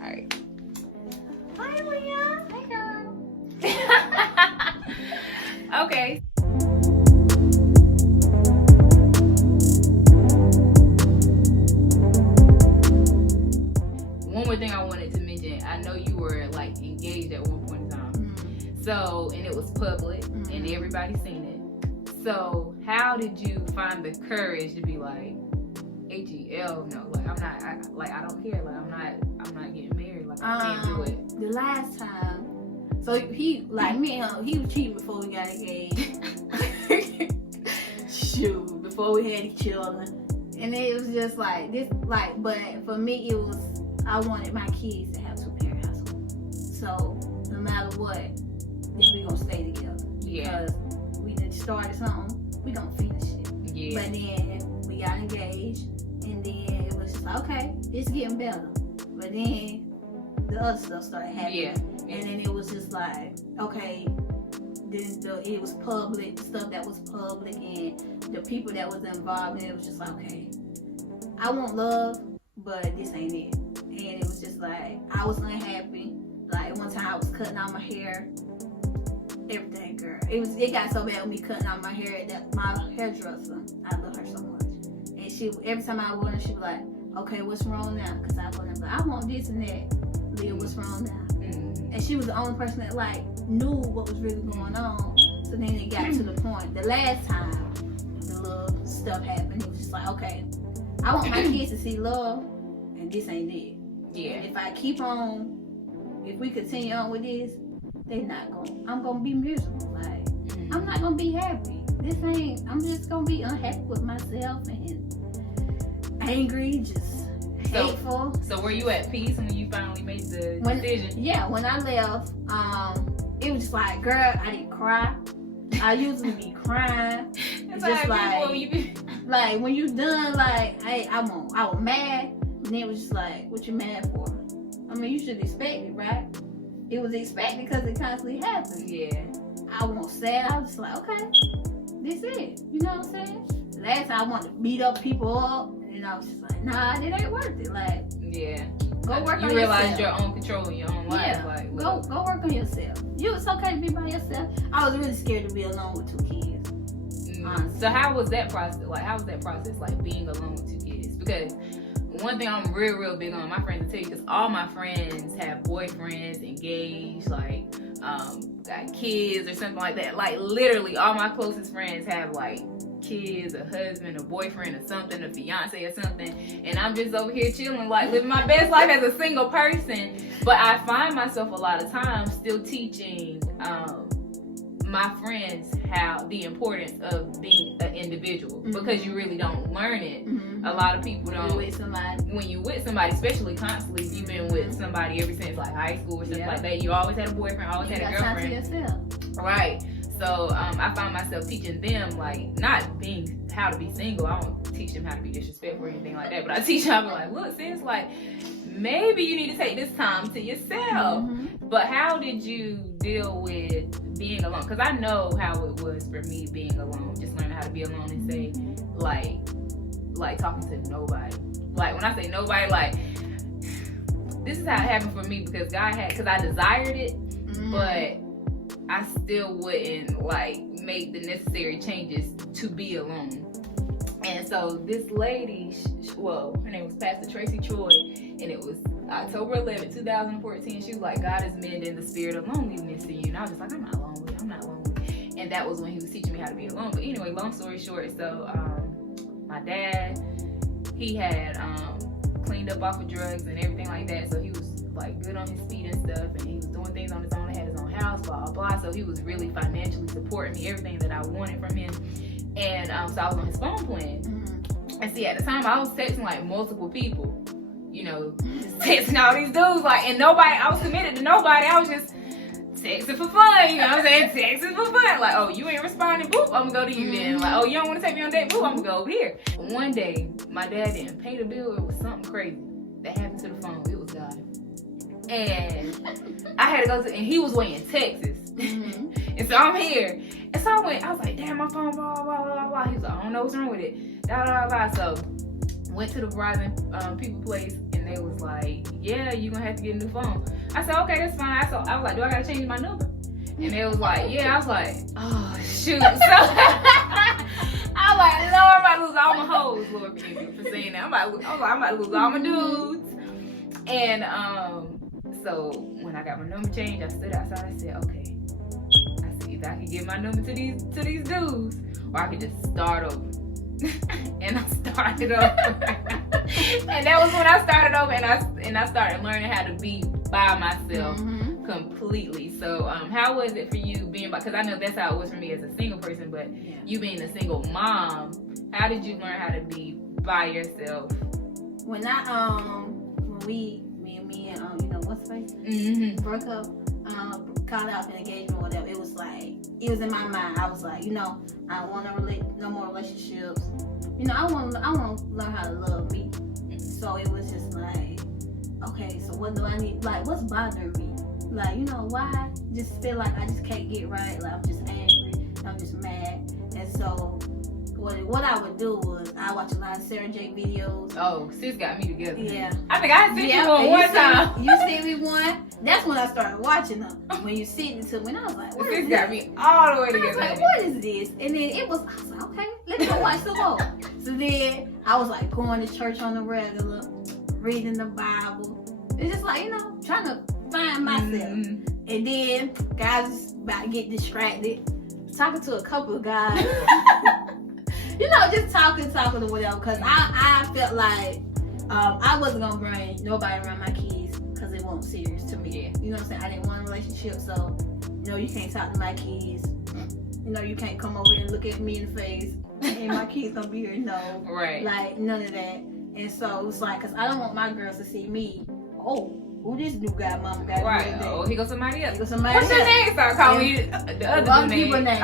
Alright. Hi, Aaliyah. Hey, girl. Okay. One more thing I wanted to mention. I know you were like engaged at one point in time. Mm-hmm. So, and it was public, mm-hmm. and everybody seen it. So, how did you find the courage to be like, HEL, no, like I don't care, like I'm not getting married, like I can't do it. The last time, so he like me and him, he was cheating before we got engaged. Shoot, before we had children, and it was just like this, like. But for me, it was I wanted my kids to have 2-parent household. So no matter what, then we gonna stay together. Yeah. Because we done started something, we gonna finish it. Yeah. But then we got engaged. And then it was just like, okay, it's getting better. But then the other stuff started happening. Yeah. And then it was just like, okay, it was public, the stuff that was public, and the people that was involved, and it was just like, okay, I want love, but this ain't it. And it was just like, I was unhappy. Like one time I was cutting out my hair. Everything, girl. It got so bad with me cutting out my hair that my hairdresser, I love her so much. And she, every time I went, she was like, "Okay, what's wrong now?" Because I told her, like, "I want this and that." Leah, what's wrong now? Mm-hmm. And she was the only person that like knew what was really going on. So then it got to the point. The last time the little stuff happened, it was just like, "Okay, I want my kids to see love, and this ain't it." Yeah. And if I keep on, if we continue on with this, I'm gonna be miserable. Like, mm-hmm. I'm not gonna be happy. I'm just gonna be unhappy with myself and angry, just hateful. So were you at peace when you finally made the decision? Yeah, when I left, it was just like, girl, I didn't cry. I usually be crying. It's just like when you done, like, I was mad, and it was just like, what you mad for? I mean, you should expect it, right? It was expected because it constantly happens. Yeah. I wasn't sad. I was just like, okay, this it. You know what I'm saying? Last time I wanted to beat up people up, and I was just like, nah, it ain't worth it. Like, yeah. Go work on yourself. You realize your own control in your own life. Yeah. Like, go work on yourself. It's okay to be by yourself. I was really scared to be alone with 2 kids. So how was that process? Like, like being alone with 2 kids? Because one thing I'm real big on, my friends will tell you, because all my friends have boyfriends, engaged, like, got kids or something like that. Like, literally, all my closest friends have, like, kids, a husband, a boyfriend, or something, a fiance or something. And I'm just over here chilling, like, living my best life as a single person. But I find myself a lot of times still teaching my friends how the importance of being an individual, mm-hmm. because you really don't learn it. Mm-hmm. A lot of people don't. When you with somebody, especially constantly, if you've been with somebody ever since like high school or something like that, you always had a boyfriend, always had a girlfriend. Time to yourself. Right. So I found myself teaching them, like, not being how to be single. I don't teach them how to be disrespectful or anything like that, but I teach them, like, look, sis, like, maybe you need to take this time to yourself. Mm-hmm. But how did you deal with being alone? Because I know how it was for me being alone, just learning how to be alone and say, like talking to nobody. Like, when I say nobody, like, this is how it happened for me, because because I desired it, but I still wouldn't, like, make the necessary changes to be alone. And so this lady, her name was Pastor Tracy Troy, and it was October 11, 2014. She was like, God is mending the spirit of loneliness in you. And I was just like, I'm not lonely. And that was when he was teaching me how to be alone. But anyway, long story short, so my dad, he had cleaned up off of drugs and everything like that. So he was, like, good on his feet and stuff, and he was doing things on his own, had his own house, blah, blah, blah. So he was really financially supporting me, everything that I wanted from him. And so I was on his phone plan. Mm-hmm. And see, at the time, I was texting, like, multiple people, you know, just texting all these dudes, like, and nobody, I was committed to nobody. I was just texting for fun, you know what I'm saying? Texting for fun. Like, oh, you ain't responding, boop, I'm gonna go to you then. Like, oh, you don't want to take me on a date, boop, I'm gonna go over here. One day, my dad didn't pay the bill. It was something crazy that happened to the phone. It was God. And I had to go to, and he was way in Texas. Mm-hmm. And so I'm here. And so I was like, damn, my phone, blah, blah, blah, blah. He was like, I don't know what's wrong with it. Blah, blah, blah. So went to the Verizon people place, and and they was like, yeah, you gonna have to get a new phone. I said, okay, that's fine. I was like, do I gotta change my number? And they was like, yeah. I was like, oh shoot. So I was like, Lord, I'm about to lose all my hoes. Lord forgive me for saying that. I'm about to lose all my dudes. And so when I got my number changed, I stood outside. I said, okay, I see if I can get my number to these dudes, or I could just start over. And I started over. And that was when I started over, and I started learning how to be by myself completely. So how was it for you being by, because I know that's how it was for me as a single person, but you being a single mom, how did you learn how to be by yourself? When me and you know what's face broke up, called out an engagement or whatever, it was in my mind. I was like, you know, I don't want no more relationships. You know, I want to learn how to love me. So it was just like, okay, so what do I need? Like, what's bothering me? Like, you know, why? Just feel like I just can't get right. Like, I'm just angry. I'm just mad. And so what I would do was I watch a lot of Sarah J videos. Oh, sis got me together. Yeah. I think I seen you one time. You seen me one? That's when I started watching them. When you sent it to me, and I was like, what is Sis this? got me all the way I was together. like, what is this? And then I was like, okay, let me go watch some more. So then I was like going to church on the regular, reading the Bible. It's just like, you know, trying to find myself. And then guys about to get distracted, talking to a couple of guys. You know, just talking or whatever. Because I felt like I wasn't going to bring nobody around my kids because it wasn't serious to me. Yeah. You know what I'm saying? I didn't want a relationship, so, you know, you can't talk to my kids. You know, you can't come over and look at me in the face and my kids gonna be here. No. Right. Like, none of that. And so it's like, because I don't want my girls to see me, oh, who this new guy mama got? Right. Oh, here goes somebody else. Here goes somebody What's your else. name? Start calling me the other people name.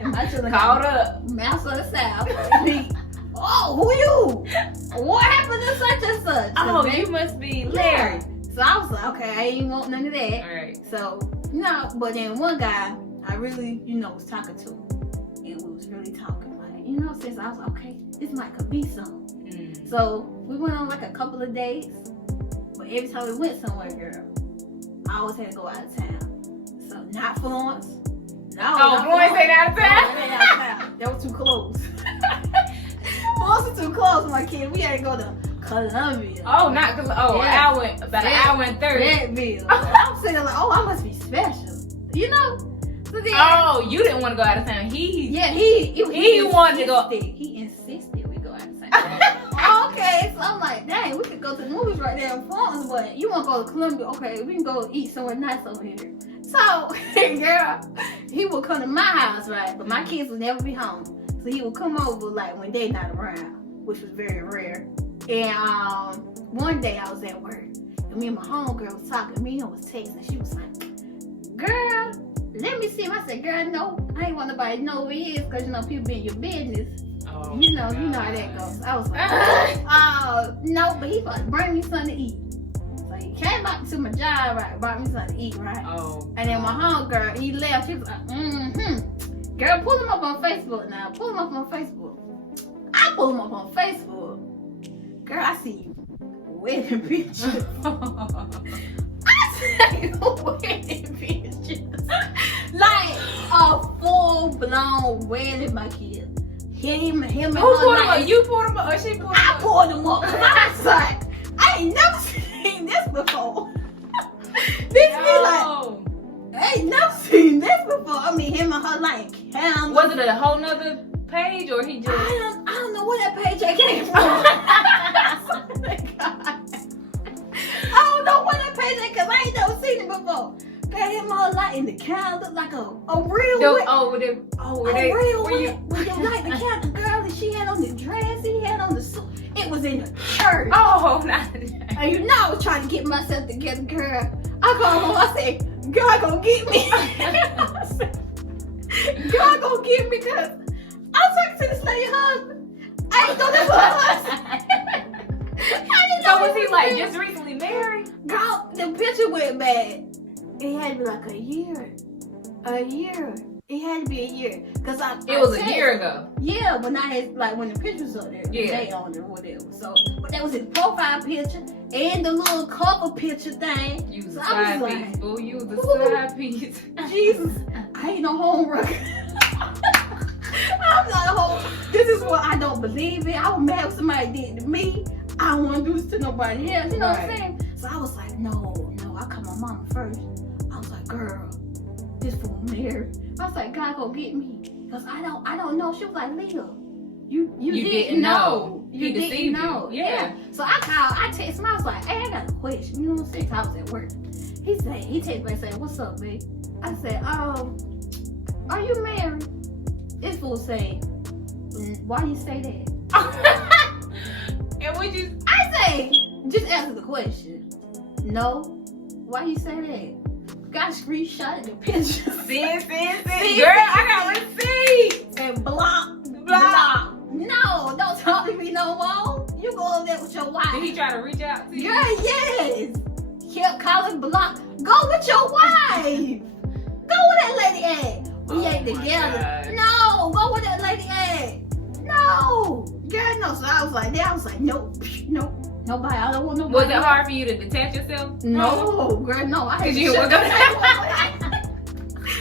And my children Called up. Mouse of the South. Oh, who you? What happened to such and such? Oh, you must be Larry. So I was like, okay, I ain't want none of that. All right. So, no, but then one guy I really, you know, was talking to. And we was really talking. Like, you know, since I was like, okay, this might could be something. So we went on like a couple of dates. But every time we went somewhere, girl, I always had to go out of town. So not Florence. No, Florence ain't out of town? Ain't out of town. They were too close. Florence was too close, my kid. We had to go to Columbia. Oh, not because, Yeah. an hour, about an hour and 30. Fayetteville. I'm saying like, oh, I must be special. You know? So then, Oh, you didn't want to go out of town. He wanted to go. He insisted we go out of town. Okay, so I'm like, dang, we could go to the movies right there in Florence, but you want to go to Columbia? Okay, we can go eat somewhere nice over here. So, girl, he would come to my house, right? But my kids would never be home. So he would come over like when they not around, which was very rare. And one day I was at work, and me and my homegirl was talking. Me and her was texting. She was like, girl, let me see him. I said, girl, no, I ain't want nobody to know who he is, because, you know, people be in your business. Oh, You know how that goes. I was like, oh, no, but he supposed to bring me something to eat. So he came out to my job, right, brought me something to eat, right? Oh. And then my homegirl, he left. She was like, girl, pull him up on Facebook now. Pull him up on Facebook. I pull him up on Facebook. Girl, I see you wedding pictures. I see you wedding pictures. Like a full-blown wedding, my kid. Him and Who her. pulled him up? You pulled him up or she pulled him I up? pulled him up. I was like, I ain't never seen this before. Bitch be like, I ain't never seen this before. I mean, him and her like candles. Was it a whole nother page or he just? I don't know where that page came from. Oh my God. I don't know where that page came because I ain't never seen it before. Got him all light in the candle like a real When you light the candle, girl, that she had on the dress, he had on the suit. It was in the church. Oh, not. And you know I was trying to get myself together, girl. I called home, I said, God gonna get me. I said, God gonna get me because I was talking to this lady husband. I didn't know this was her husband. I didn't know. So was he like just recently married? Girl, the picture went bad. It had to be like a year. It It had to be a year. Cause It was a year ago. Yeah, when I had, like, when the picture was up there, the day on it or whatever. So, but that was his profile picture and the little cover picture thing. You was so a side piece, boo. You was a side piece. Jesus, I ain't no homework. I'm not a home. This is what I don't believe in. I was mad if somebody did it to me. I don't want to do this to nobody else. You know what I'm saying? So I was like, no. I called my mama first. I was like, girl, this fool married. I was like, God, go get me. Because I don't know. She was like, Leah, you didn't know. You didn't know. Yeah. So I text him. I was like, hey, I got a question. You know what I'm saying? I was at work. He texted me and said, what's up, babe? I said, are you married? This fool say, why you say that? And what you? I say, just answer the question. No. Why you say that? Got screenshotted the picture. See. Girl, I got receipts. And block. No, don't talk to me no more. You go over there with your wife. Did he try to reach out to you? Girl, yes. Kept calling block. Go with your wife. Go where that lady at. We ain't together. God. No, go where that lady at. No. Girl, no. So I was like, nope. Nobody. I don't want nobody. Was it hard for you to detach yourself? No, girl, no. I had to you shut was that.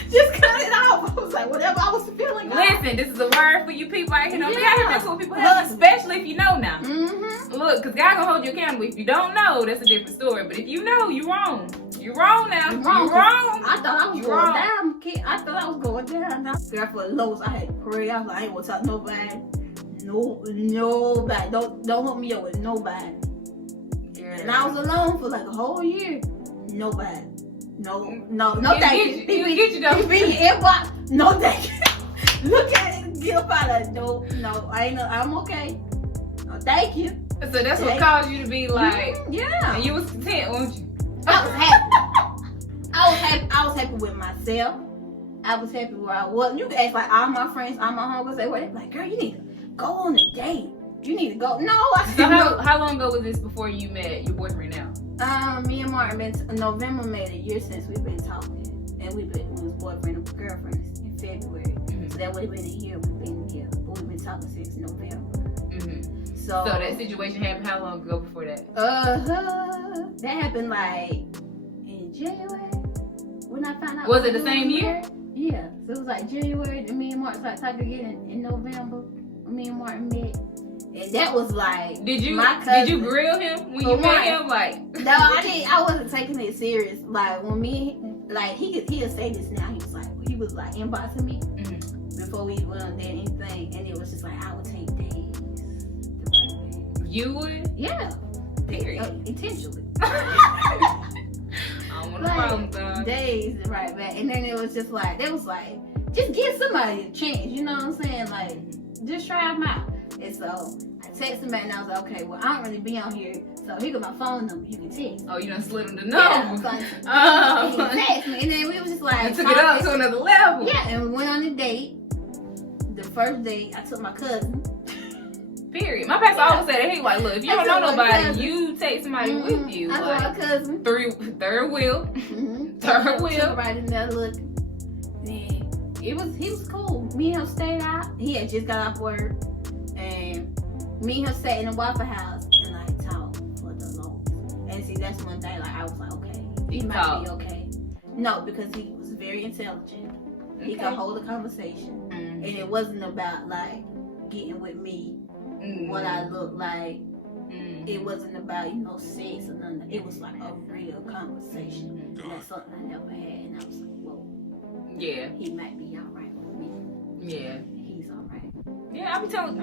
Just cut it off. I was like, whatever I was feeling. Listen, this is a word for you people out here. Don't be Yeah. out here messing with people, especially if you know now. Mm-hmm. Look, because God gonna hold you accountable. If you don't know, that's a different story. But if you know, you're wrong. You're wrong now. You're wrong. I thought I was You going wrong. down, kid. I thought I was going down. Girl, for the lowest, I had to pray. I was like, I ain't gonna talk to nobody. Nobody. Don't hook me up with nobody. Girl. And I was alone for like a whole year. Nobody. No, thank you. Get you though. Inbox. No, thank you. Look at it. Get up out of it. No, I'm okay. No, thank you. So that's what caused you to be like, yeah. and you was content, weren't you? I was happy. I was happy with myself. I was happy where I was. You can ask like all my friends, all my homegirls, say, "What?" Like, girl, you need to go on a date. You need to go. No, I said So no. how long ago was this before you met your boyfriend now? Me and Martin November made a year since we've been talking, and we was boyfriend and girlfriend in February. Mm-hmm. So that would have been a year we've been here, but we've been talking since November. Mm-hmm. So that situation happened how long ago before that? That happened like in January when I found out. Was it the same year? Yeah. So it was like January, and me and Martin started talking again in November when me and Martin met. And that was like Did you grill him when you met him? Like no, I didn't. I wasn't taking it serious. Like when he'll say this now. He was like inboxing me before we went on there anything, and it was just like I would take days to write back. You would? Yeah. Period. Intentionally. I don't want no problems, dog. Days to write back, and then it was just like just give somebody a chance. You know what I'm saying? Like just try them out. And so I texted him back and I was like, okay, well, I don't really be on here. So here got my phone number. You can text. Oh, you done slid him the Yeah, number. so he text me. And then we was just like. And took it up to another level. Yeah, and we went on a date. The first date, I took my cousin. Period. My pastor always said that. He like, look, if you don't know nobody, you take somebody with you. I took my cousin. Third wheel. Third wheel. Took right in there looking. And he was cool. Me and him stayed out. He had just got off work. And me and him sat in the Waffle House and like talked for the longest. And see, that's one thing. Like I was like, okay, he might be okay. No, because he was very intelligent. Okay. He could hold a conversation, and it wasn't about like getting with me, what I look like. It wasn't about sex or nothing. It was like a real conversation. And that's something I never had, and I was like, whoa. Yeah. He might be all right with me. Yeah. He's all right. Yeah, I be telling.